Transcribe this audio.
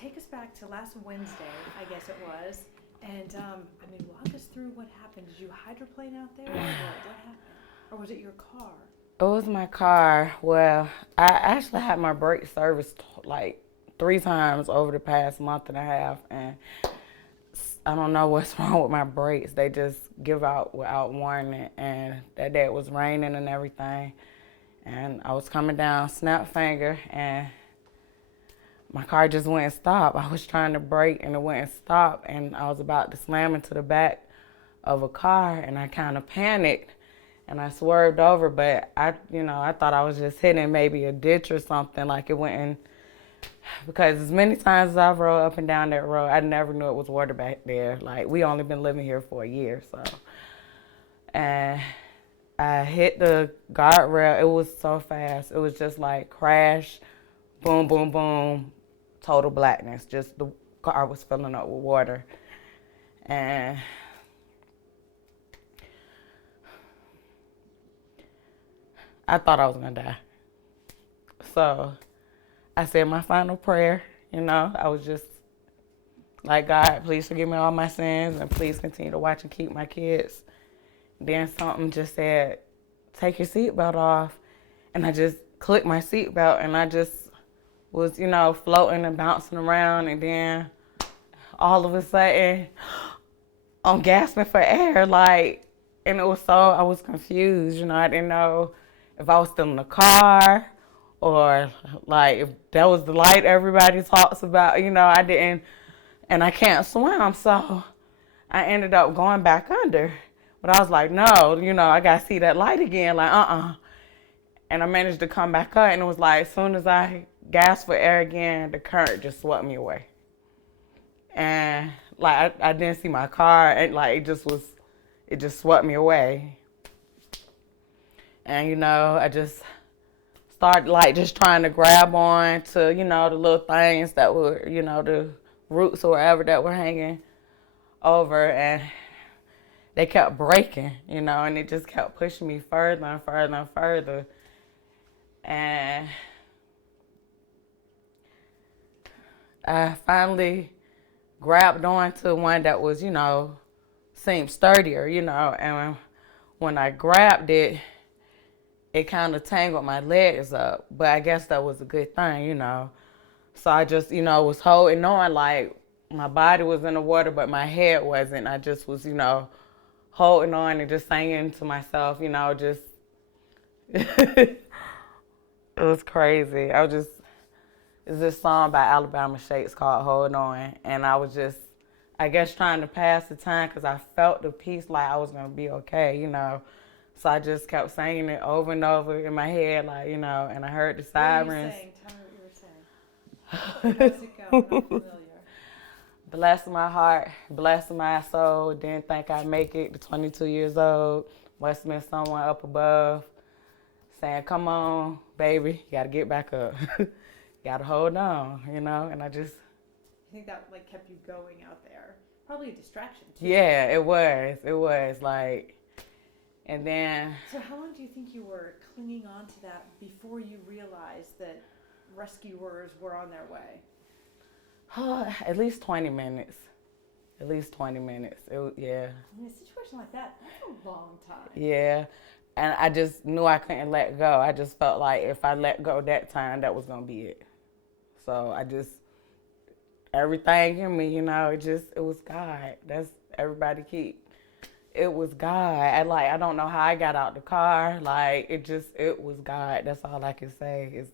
take us back to last Wednesday, I guess it was. And, walk us through what happened. Did you hydroplane out there? Or what happened? Or was it your car? It was my car. Well, I actually had my brake serviced like 3 times over the past month and a half, and I don't know what's wrong with my brakes. They just give out without warning, and that day it was raining and everything, and I was coming down Snap Finger, and my car just wouldn't stop. I was trying to brake, and it wouldn't stop, and I was about to slam into the back of a car, and I kind of panicked. And I swerved over, but I thought I was just hitting maybe a ditch or something, like it wouldn't, because as many times as I've rode up and down that road, I never knew it was water back there. Like, we only been living here for a year, so. And I hit the guardrail. It was so fast. It was just like crash, boom, boom, boom, total blackness. Just the car was filling up with water. And I thought I was gonna die. So I said my final prayer, I was just like, God, please forgive me all my sins and please continue to watch and keep my kids. Then something just said, take your seatbelt off. And I just clicked my seatbelt and I just was, floating and bouncing around. And then all of a sudden, I'm gasping for air, and I was confused, I didn't know if I was still in the car or if that was the light everybody talks about, I didn't, and I can't swim, so I ended up going back under. But I was like, no, I got to see that light again, And I managed to come back up, and it was like, as soon as I gasped for air again, the current just swept me away. And I didn't see my car, and it just swept me away. And, I just started, just trying to grab on to, the little things that were, the roots or wherever that were hanging over. And they kept breaking, and it just kept pushing me further and further and further. And I finally grabbed on to one that was, seemed sturdier, and when I grabbed it, it kind of tangled my legs up, but I guess that was a good thing, So I just, was holding on, my body was in the water, but my head wasn't. I just was, holding on and just singing to myself, just, it was crazy. It's this song by Alabama Shakes called Hold On, and I was just, I guess, trying to pass the time because I felt the peace like I was going to be okay, So I just kept singing it over and over in my head, and I heard the sirens. What were you saying? Tell me what you were saying. How's it go? I'm not familiar. Bless my heart, bless my soul, didn't think I'd make it to 22 years old. Must have been someone up above saying, come on, baby, you got to get back up. You got to hold on, and I just. I think that, kept you going out there. Probably a distraction, too. Yeah, it was, and then. So how long do you think you were clinging on to that before you realized that rescuers were on their way? At least 20 minutes. At least 20 minutes. Yeah. In a situation like that, that's a long time. Yeah. And I just knew I couldn't let go. I just felt like if I let go that time, that was going to be it. So everything in me, it was God. That's everybody keep. It was God. I don't know how I got out the car. It was God. That's all I can say.